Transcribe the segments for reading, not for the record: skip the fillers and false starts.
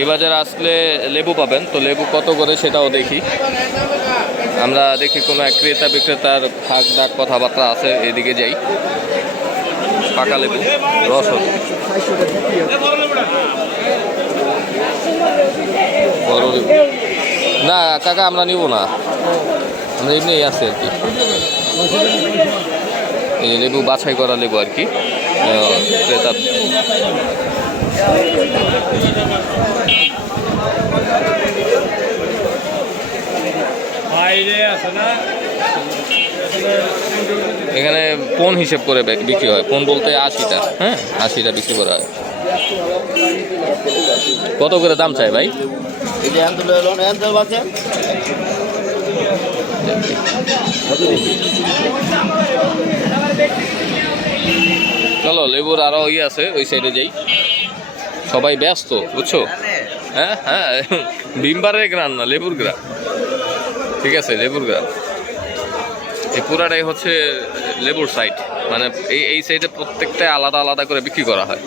এই বাজারে আসলে লেবু পাবেন, তো লেবু কত করে সেটাও দেখি। আমরা দেখি কোনো এক ক্রেতা বিক্রেতার ফাঁক ডাক কথাবার্তা আছে, এদিকে যাই। পাকা লেবু রস বড় লেবু না কাকা, আমরা নিব না, আমরা এমনি আছে আর কি। এই লেবু বাছাই করা লেবু আর কি ক্রেতা। এখানে পোন হিসেব করে বিক্রি হয়, পোন বলতে 80টা, হ্যাঁ 80টা বিক্রি করা হয়। কত করে দাম চাই ভাই? চলো লেবুর আরো আছে, ওই সাইডে যাই। সবাই ব্যস্ত বুঝছো। হ্যাঁ হ্যাঁ, ভিমবারের গ্রাম না, লেবুর গ্রাম। ঠিক আছে, লেবুর গ্রাম। এই পুরাটাই হচ্ছে লেবুর সাইড, মানে এই সাইডে প্রত্যেকটা আলাদা আলাদা করে বিক্রি করা হয়।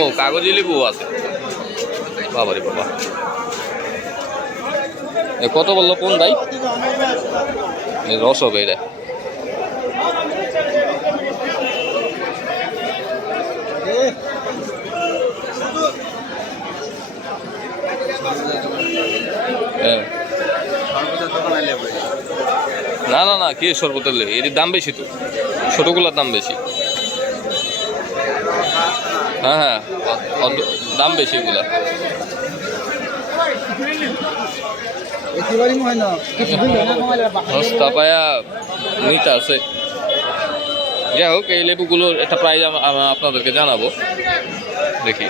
ও কাগজি লেবু আছে, বাবারে বাবা। কত বললো কোন ভাই? রস হবে এটা। না না না, কি সর্বতের লেবু, এর দাম বেশি তো, ছোটগুলোর দাম বেশি। হ্যাঁ হ্যাঁ, দাম বেশি এগুলা। সস্তা পায়া নিতে আছে। যাই হোক, এই লেবুগুলোর একটা প্রাইস আপনাদেরকে জানাবো, দেখি।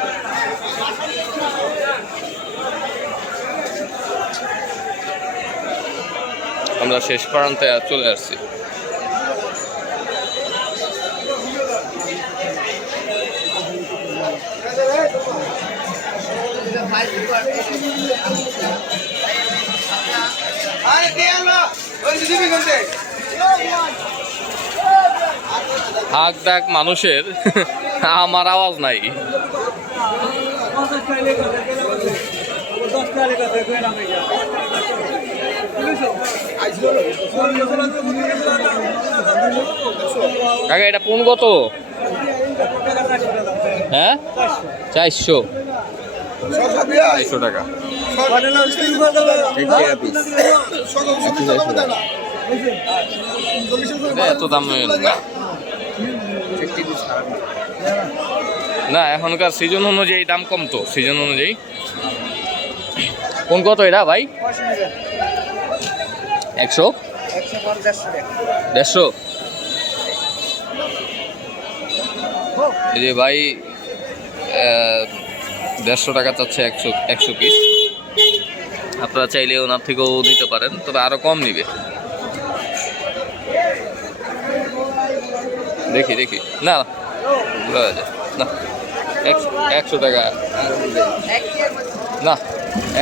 আমরা শেষ প্রান্তে চলে আসছি। হাক ডাক মানুষের, আমার আওয়াজ নাই। কাকা এটা কোন কত? হ্যাঁ 400 টাকা। এত দাম না, এখনকার সিজন অনুযায়ী দাম কম তো, সিজন অনুযায়ী। কোন কত এটা ভাই? 100 150। এই যে ভাই 150 টাকা চাচ্ছে 100 পিস। আপনারা চাইলে ওনার থেকেও নিতে পারেন, তবে আরো কম নিবে। দেখি দেখি, না না 100 টাকা না,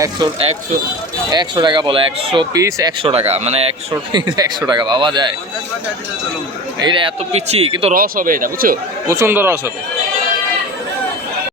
100 টাকা বলে, 100 পিস 100 টাকা, মানে 100 পিস 100 টাকা পাওয়া যায়। এইটা এত পিচ্ছি, কিন্তু রস হবে এটা, বুঝছো, প্রচন্ড রস হবে।